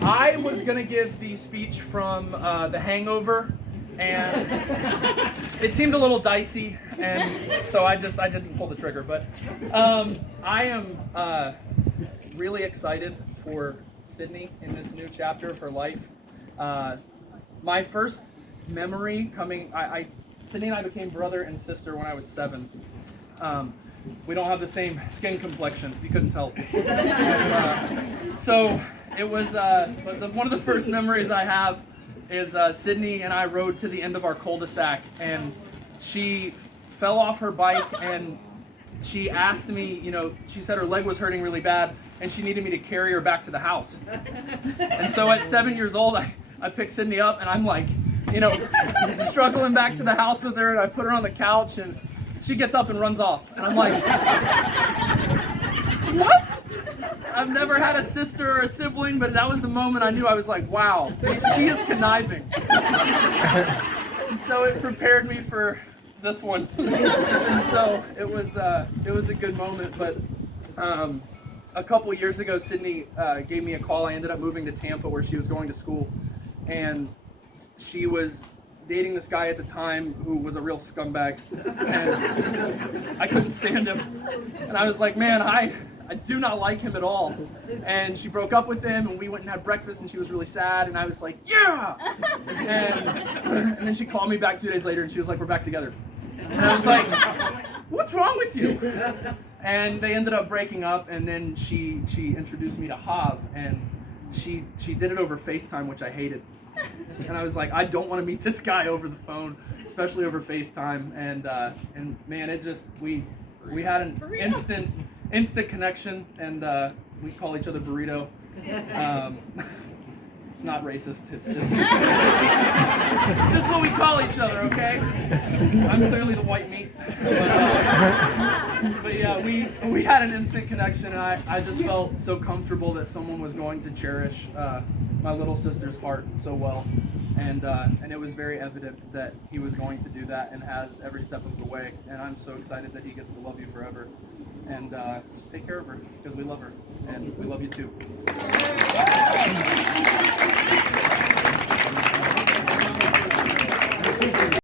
I was going to give the speech from The Hangover, and it seemed a little dicey, and so I didn't pull the trigger. But I am really excited for Sydney in this new chapter of her life. My first memory coming, Sydney and I became brother and sister when I was 7. We don't have the same skin complexion, if you couldn't tell. So it was one of the first memories I have is Sydney and I rode to the end of our cul-de-sac, and she fell off her bike, and she asked me, she said her leg was hurting really bad, and she needed me to carry her back to the house. And so at 7 years old, I picked Sydney up, and I'm like, struggling back to the house with her, and I put her on the couch, and she gets up and runs off. And I'm like, what? I've never had a sister or a sibling, but that was the moment I knew. I was like, wow, she is conniving. And so it prepared me for this one. And so it was a good moment. But a couple years ago, Sydney gave me a call. I ended up moving to Tampa, where she was going to school, and she was dating this guy at the time who was a real scumbag, and I couldn't stand him. And I was like, man, I do not like him at all. And she broke up with him, and we went and had breakfast, and she was really sad, and I was like, yeah! And then she called me back 2 days later, and she was like, we're back together. And I was like, what's wrong with you? And they ended up breaking up, and then she introduced me to Hav, and she did it over FaceTime, which I hated. And I was like, I don't want to meet this guy over the phone, especially over FaceTime. And man, it just we had an instant connection, and we call each other burrito. It's not racist. It's just what we call each other. Okay. I'm clearly the white meat. But yeah, we had an instant connection, and I just felt so comfortable that someone was going to cherish my little sister's heart so well, and it was very evident that he was going to do that, and has every step of the way. And I'm so excited that he gets to love you forever, and just take care of her, because we love her, and we love you too.